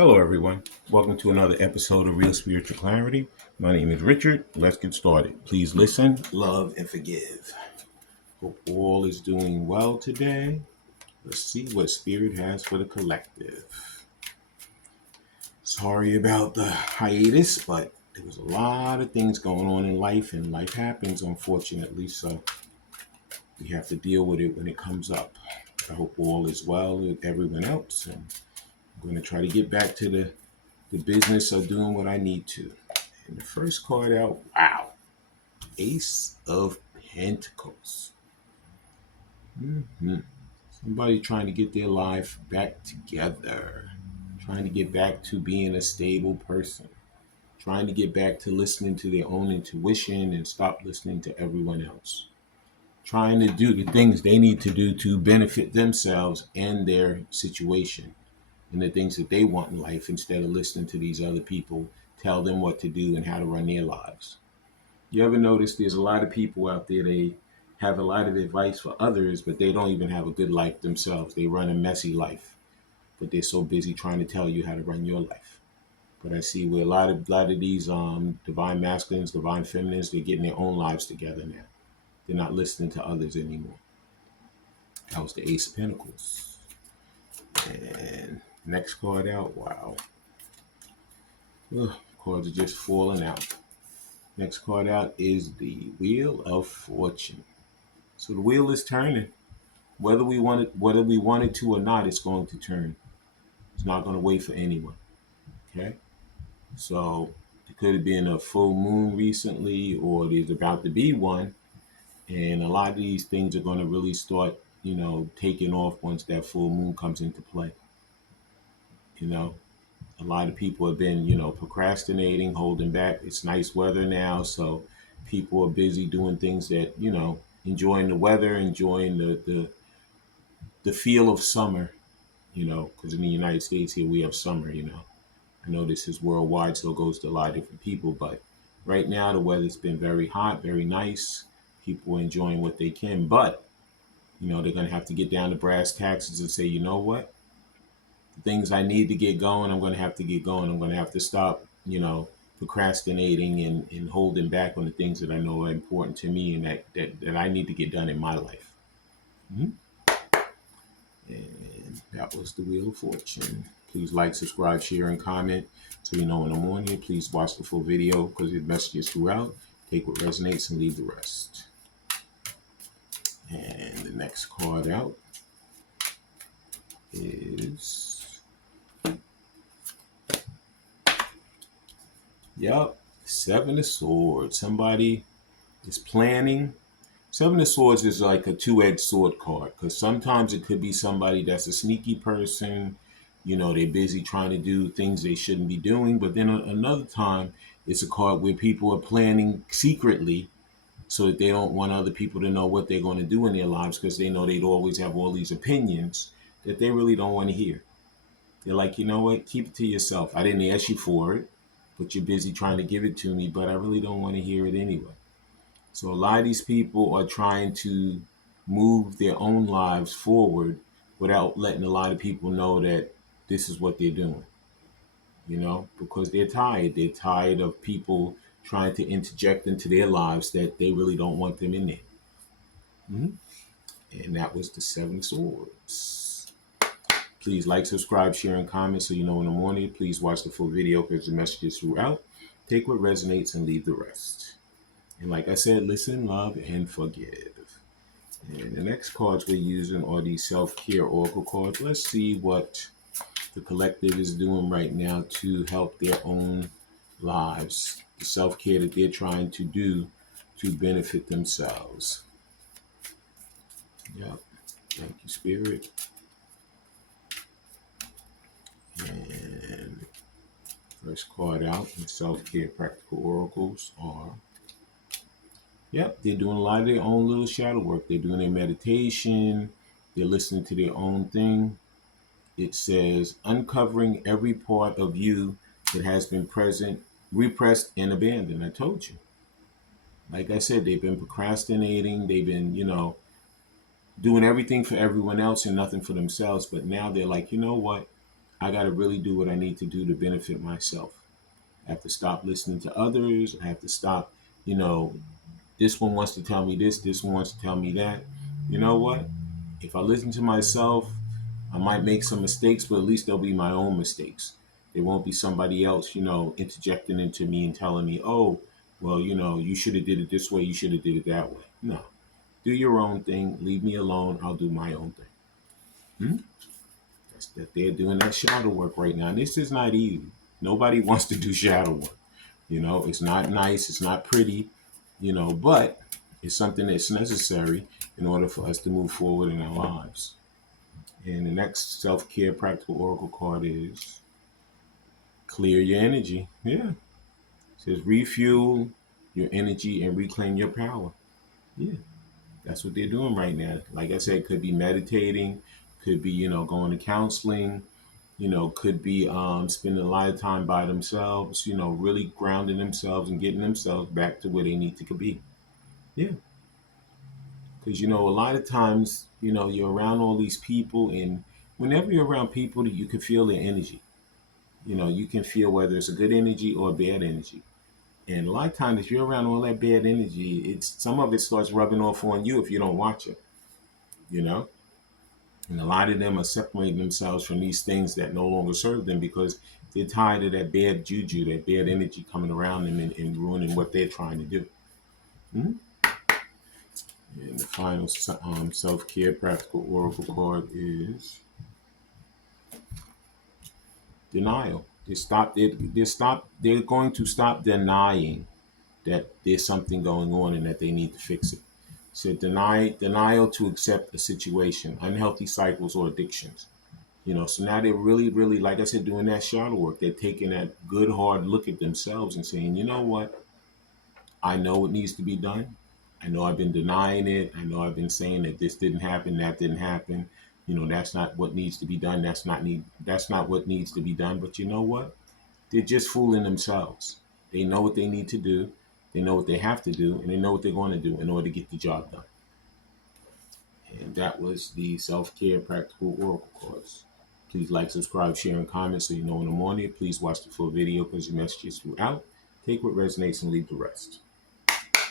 Hello, everyone. Welcome to another episode of Real Spiritual Clarity. My name is Richard. Let's get started. Please listen, love, and forgive. Hope all is doing well today. Let's see what Spirit has for the collective. Sorry about the hiatus, but there was a lot of things going on in life, and life happens, unfortunately. So we have to deal with it when it comes up. I hope all is well with everyone else, and I'm going to try to get back to the business of doing what I need to. And the first card out, wow, Ace of Pentacles. Somebody trying to get their life back together, trying to get back to being a stable person, trying to get back to listening to their own intuition and stop listening to everyone else, trying to do the things they need to do to benefit themselves and their situation and the things that they want in life instead of listening to these other people tell them what to do and how to run their lives. You ever notice there's a lot of people out there, they have a lot of advice for others, but they don't even have a good life themselves. They run a messy life, but they're so busy trying to tell you how to run your life. But I see where a lot of these divine masculines, divine feminines, they're getting their own lives together now. They're not listening to others anymore. That was the Ace of Pentacles. And next card out, wow. Ugh, cards are just falling out. Next card out is the Wheel of Fortune. So the wheel is turning. Whether we want it to or not, it's going to turn. It's not going to wait for anyone. Okay? So it could have been a full moon recently, or there's about to be one. And a lot of these things are going to really start, taking off once that full moon comes into play. You know, a lot of people have been, procrastinating, holding back. It's nice weather now, so people are busy doing things that, enjoying the weather, enjoying the feel of summer, because in the United States here we have summer. I know this is worldwide, so it goes to a lot of different people, but right now the weather's been very hot, very nice. People are enjoying what they can, but, they're going to have to get down to brass taxes and say, you know what? Things I need to get going, I'm going to have to get going. I'm going to have to stop, procrastinating and holding back on the things that I know are important to me and that I need to get done in my life. Mhm. And that was the Wheel of Fortune. Please like, subscribe, share, and comment so you know when I'm on here. Please watch the full video because it messages throughout. Take what resonates and leave the rest. And the next card out is, yep, Seven of Swords. Somebody is planning. Seven of Swords is like a two-edged sword card because sometimes it could be somebody that's a sneaky person. They're busy trying to do things they shouldn't be doing. But then another time, it's a card where people are planning secretly so that they don't want other people to know what they're going to do in their lives because they know they'd always have all these opinions that they really don't want to hear. They're like, you know what? Keep it to yourself. I didn't ask you for it, but you're busy trying to give it to me, but I really don't want to hear it anyway. So a lot of these people are trying to move their own lives forward without letting a lot of people know that this is what they're doing, because they're tired. They're tired of people trying to interject into their lives that they really don't want them in there. Mhm. And that was the Seven of Swords. Please like, subscribe, share, and comment so you know when I'm on it. Please watch the full video because the messages throughout. Take what resonates and leave the rest. And like I said, listen, love, and forgive. And the next cards we're using are these self-care oracle cards. Let's see what the collective is doing right now to help their own lives, the self-care that they're trying to do to benefit themselves. Yep. Thank you, Spirit. And first card out in self-care practical oracles are, yep, they're doing a lot of their own little shadow work. They're doing their meditation. They're listening to their own thing. It says, uncovering every part of you that has been present, repressed, and abandoned. I told you. Like I said, they've been procrastinating. They've been, doing everything for everyone else and nothing for themselves. But now they're like, you know what? I got to really do what I need to do to benefit myself. I have to stop listening to others. I have to stop, you know, this one wants to tell me this one wants to tell me that. You know what? If I listen to myself, I might make some mistakes, but at least they'll be my own mistakes. There won't be somebody else, interjecting into me and telling me, "Oh, well, you should have did it this way. You should have did it that way." No, do your own thing. Leave me alone. I'll do my own thing. Hmm? That's that they're doing that shadow work right now. This is not easy. Nobody wants to do shadow work. It's not nice. It's not pretty. But it's something that's necessary in order for us to move forward in our lives. And the next self-care practical oracle card is clear your energy. Yeah. It says refuel your energy and reclaim your power. Yeah. That's what they're doing right now. Like I said, could be meditating, could be, going to counseling, could be spending a lot of time by themselves, really grounding themselves and getting themselves back to where they need to be. Yeah. Because, a lot of times, you're around all these people, and whenever you're around people, you can feel their energy. You can feel whether it's a good energy or a bad energy. And a lot of times, if you're around all that bad energy, some of it starts rubbing off on you if you don't watch it, you know? And a lot of them are separating themselves from these things that no longer serve them because they're tired of that bad juju, that bad energy coming around them and ruining what they're trying to do. Mhm. And the final self-care practical oracle card is denial. They're going to stop denying that there's something going on and that they need to fix it. So denial to accept a situation, unhealthy cycles or addictions. So now they're really, really, like I said, doing that shadow work. They're taking that good hard look at themselves and saying, you know what? I know what needs to be done. I know I've been denying it. I know I've been saying that this didn't happen, that didn't happen. That's not what needs to be done. That's not what needs to be done. But you know what? They're just fooling themselves. They know what they need to do. They know what they have to do, and they know what they're going to do in order to get the job done. And that was the self-care practical oracle course. Please like, subscribe, share, and comment so you know when I'm on it. Please watch the full video because the message is throughout. Take what resonates and leave the rest.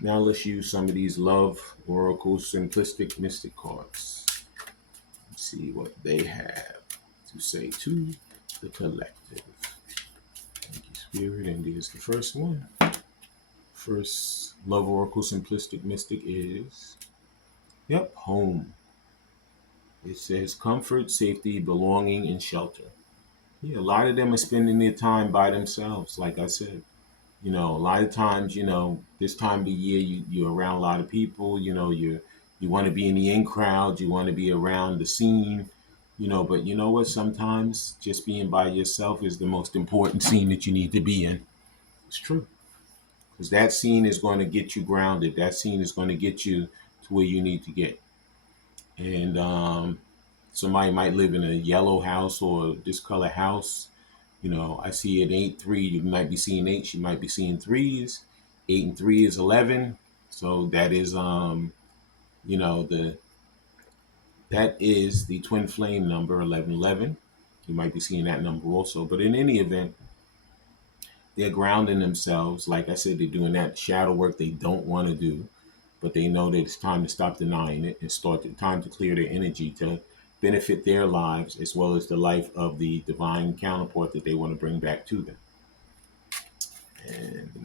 Now let's use some of these love oracle simplistic mystic cards. Let's see what they have to say to the collective. Thank you, Spirit. And here's the first one. First love oracle simplistic mystic is, home. It says comfort, safety, belonging, and shelter. Yeah, a lot of them are spending their time by themselves, like I said. A lot of times, this time of the year, you're around a lot of people, you want to be in the in crowd, you want to be around the scene, but you know what? Sometimes just being by yourself is the most important scene that you need to be in. It's true. Because that scene is going to get you grounded. That scene is going to get you to where you need to get. And somebody might live in a yellow house or this color house. I see an 8-3. You might be seeing 8s. You might be seeing 3s. 8 and 3 is 11. So that is the that is the twin flame number 1111. You might be seeing that number also. But in any event, they're grounding themselves. Like I said, they're doing that shadow work they don't want to do, but they know that it's time to stop denying it and time to clear their energy to benefit their lives as well as the life of the divine counterpart that they want to bring back to them. And the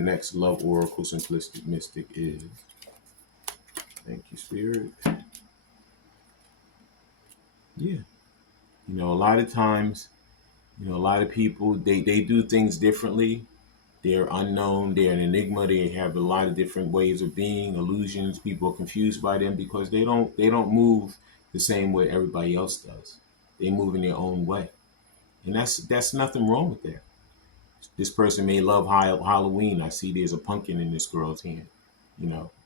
next love oracle simplistic mystic is, thank you, Spirit. Yeah. A lot of times, a lot of people, they do things differently. They're unknown. They're an enigma. They have a lot of different ways of being, illusions. People are confused by them because they don't move the same way everybody else does. They move in their own way, and that's nothing wrong with that. This person may love Halloween. I see there's a pumpkin in this girl's hand.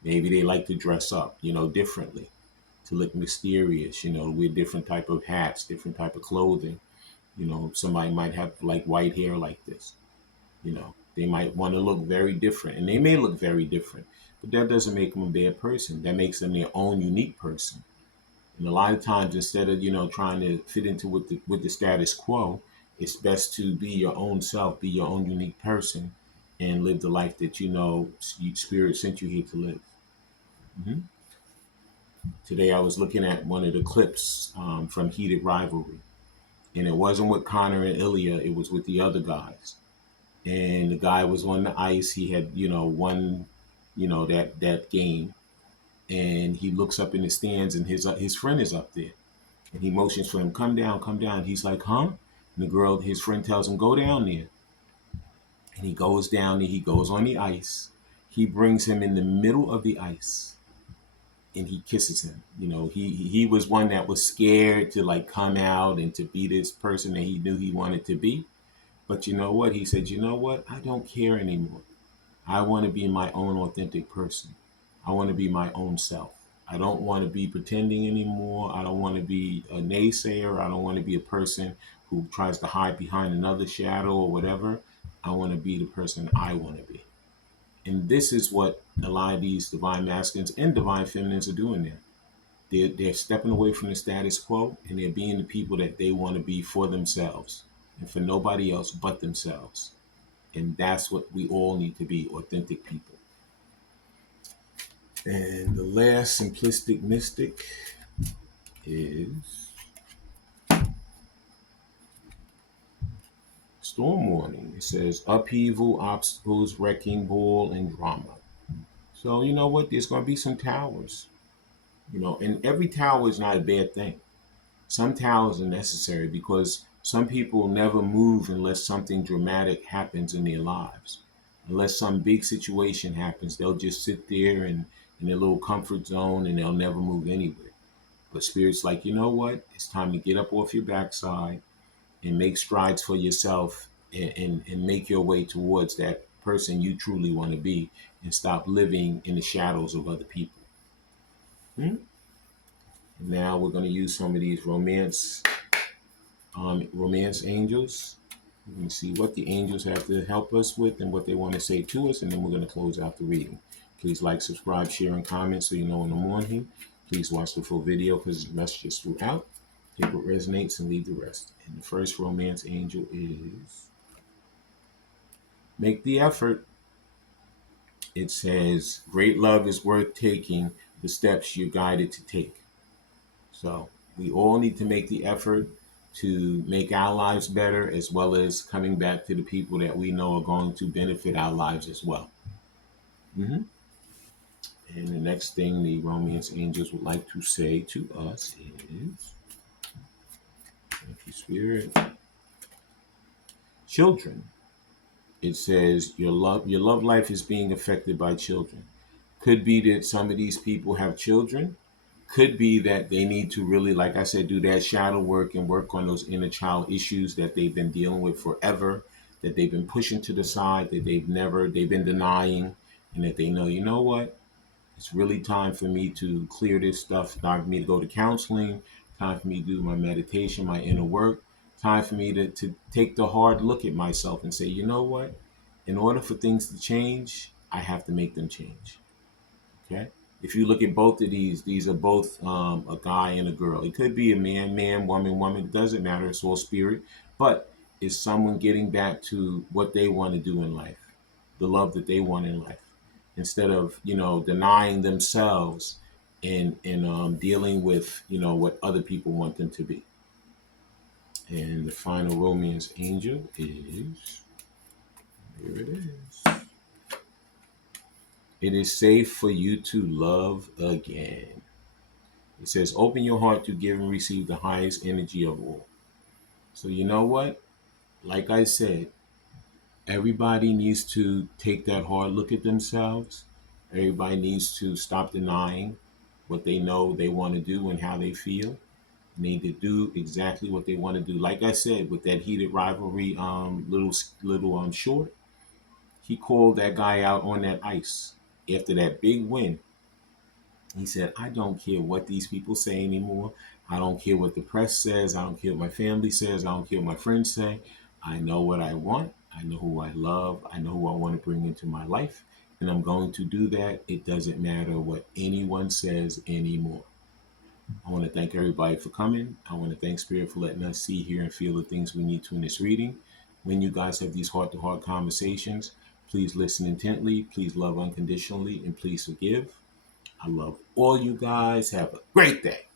Maybe they like to dress up, differently, to look mysterious. Wear different type of hats, different type of clothing. Somebody might have like white hair like this. They might want to look very different, and they may look very different, but that doesn't make them a bad person. That makes them their own unique person. And a lot of times, instead of trying to fit into with the status quo, it's best to be your own self, be your own unique person, and live the life that Spirit sent you here to live. hmm Today, I was looking at one of the clips from Heated Rivalry, and it wasn't with Connor and Ilya; it was with the other guys. And the guy was on the ice. He had won that game, and he looks up in the stands, and his friend is up there. And he motions for him, come down, come down. He's like, huh? And his friend tells him, go down there. And he goes down there, he goes on the ice. He brings him in the middle of the ice and he kisses him. He was one that was scared to like come out and to be this person that he knew he wanted to be. But you know what? He said, you know what? I don't care anymore. I want to be my own authentic person. I want to be my own self. I don't want to be pretending anymore. I don't want to be a naysayer. I don't want to be a person who tries to hide behind another shadow or whatever. I want to be the person I want to be. And this is what a lot of these divine masculines and divine feminines are doing there. They're stepping away from the status quo and they're being the people that they want to be for themselves and for nobody else but themselves. And that's what we all need to be, authentic people. And the last simplistic mystic is storm warning. It says upheaval, obstacles, wrecking ball, and drama. So you know what? There's going to be some towers. And every tower is not a bad thing. Some towers are necessary because some people never move unless something dramatic happens in their lives. Unless some big situation happens, they'll just sit there and in their little comfort zone and they'll never move anywhere. But Spirit's like, you know what? It's time to get up off your backside and make strides for yourself and make your way towards that person you truly want to be and stop living in the shadows of other people. Now we're going to use some of these romance angels. We're going to see what the angels have to help us with and what they want to say to us, and then we're going to close out the reading. Please like, subscribe, share, and comment so you know when I'm on here. Please watch the full video because there's messages throughout. Take what resonates and leave the rest. And the first romance angel is make the effort. It says, great love is worth taking the steps you're guided to take. So we all need to make the effort to make our lives better, as well as coming back to the people that we know are going to benefit our lives as well. And the next thing the romance angels would like to say to us is, thank you, Spirit. Children. It says your love life is being affected by children. Could be that some of these people have children. Could be that they need to really, like I said, do that shadow work and work on those inner child issues that they've been dealing with forever, that they've been pushing to the side, that they've been denying, and that they know, you know what? It's really time for me to clear this stuff. Time for me to go to counseling. Time for me to do my meditation, my inner work. Time for me to take the hard look at myself and say, you know what? In order for things to change, I have to make them change. Okay? If you look at both of these are both a guy and a girl. It could be a man, woman. It doesn't matter. It's all spirit. But it's someone getting back to what they want to do in life, the love that they want in life, instead of denying themselves and dealing with what other people want them to be. And the final romance angel is, here it is. It is safe for you to love again. It says, open your heart to give and receive the highest energy of all. So you know what? Like I said, everybody needs to take that hard look at themselves. Everybody needs to stop denying what they know they want to do and how they feel. They need to do exactly what they want to do. Like I said, with that Heated Rivalry little short, he called that guy out on that ice after that big win. He said, I don't care what these people say anymore. I don't care what the press says. I don't care what my family says. I don't care what my friends say. I know what I want. I know who I love. I know who I want to bring into my life. And I'm going to do that. It doesn't matter what anyone says anymore. I want to thank everybody for coming. I want to thank Spirit for letting us see, hear, and feel the things we need to in this reading. When you guys have these heart to heart conversations, please listen intently, please love unconditionally, and please forgive. I love all you guys. Have a great day.